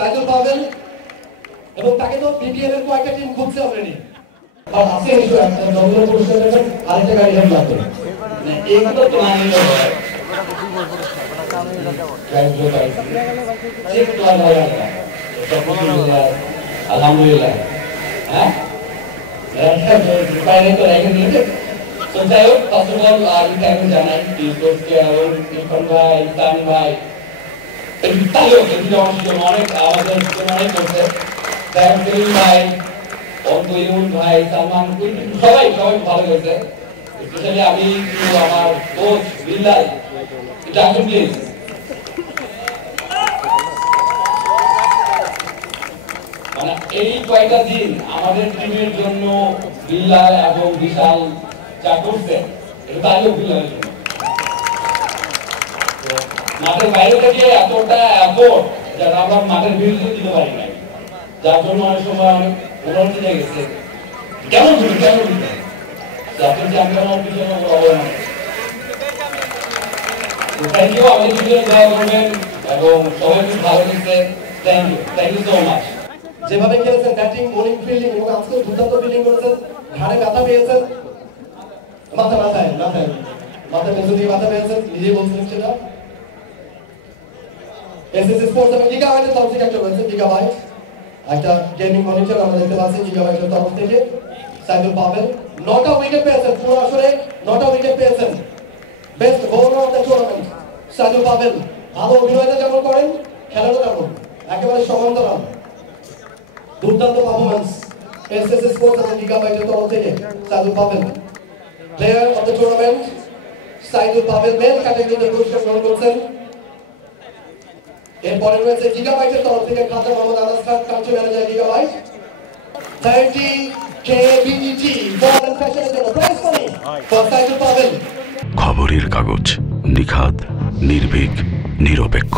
সাইদুল পাবেল এবং তাকে তো বিপিএল এর কয়েকটা টিম খুঁজছে অলরেডি। আর আজকে এসে একটা জঙ্গল পুরস্কার দেবেন, আরেকটা গাড়ি হেল্প লাগবে না, এগুলো তো মানিয়ে নেওয়া আলহামদুলিল্লাহ। হ্যাঁ বাইরে তো রেখে দিয়েছে। তো যাই হোক, ফার্স্ট অফ অল আমি থ্যাংক জানাই টিউটোসকে এবং ইরফান ভাই, ইসলাম ভাই, তাই হোক এগুলো অনেক আমাদের অনেক করছে। সেলিম ভাই, অন্তইমুল ভাই, সালমান, সবাই ভালো হয়েছে। স্পেশালি আমি আমার কোচ বিল্লাল, এটা আসুন প্লিজ। মানে এই কয়েকটা দিন আমাদের টিমের জন্য বিল্লাল এবং বিশাল যা করছে এটা তাইও বিল্লালের জন্য। মাঠের বাইরে থেকে এতটা এফোর্ট যারা আমরা মাঠের বিরুদ্ধে দিতে পারি না, যার জন্য অনেক সময় অনেক উন্নতি হয়ে গেছে। কেমন আপনি চ্যাম্পিয়ন হওয়ার পিছনে অবদান। থ্যাংক ইউ, আমাদের পিছনে দোয়া করবেন এবং সবাই খুব ভালো খেলছে। Thank you so much. যেভাবে খেলেছেন ব্যাটিং, বোলিং, ফিল্ডিং এবং আজকে দুর্দান্ত ফিল্ডিং করেছেন, ঘাড়ে ব্যথা পেয়েছেন, মাথায় বেঁচে দিয়ে ব্যথা পেয়েছেন, নিজেই বলছিলেন সেটা। এসএসসি স্পোর্টস এবং গিগাবাইটের তরফ থেকে একটা রয়েছে, গিগাবাইট একটা গেমিং মনিটর আমরা দেখতে পাচ্ছি গিগাবাইটের তরফ থেকে। সাইদুল পাবেল 9টা উইকেট পেয়েছেন, পুরো আসরে 9টা উইকেট পেয়েছেন। Best bowler of the tournament Saidul Pavel. ভালো অভিনয়টা যেমন করেন, খেলাটা তেমন একেবারে সমান্তরাল। দুর্দান্ত পারফরম্যান্স এসএসসি স্পোর্টস এবং গিগাবাইটের তরফ থেকে Saidul Pabel. Player of the tournament Saidul Pabel male ক্যাটাগরিতে পুরস্কার গ্রহণ করছেন। এরপরে রয়েছে গিগাবাইটের তরফ থেকে খাতা Mohammad Anas Khan, country manager Gigabyte. 30K BGT বল এন্ড ফ্যাশনের জন্য prize money for Saidul Pabel. খবরের কাগজ, নিখাত, নির্ভীক, নিরপেক্ষ।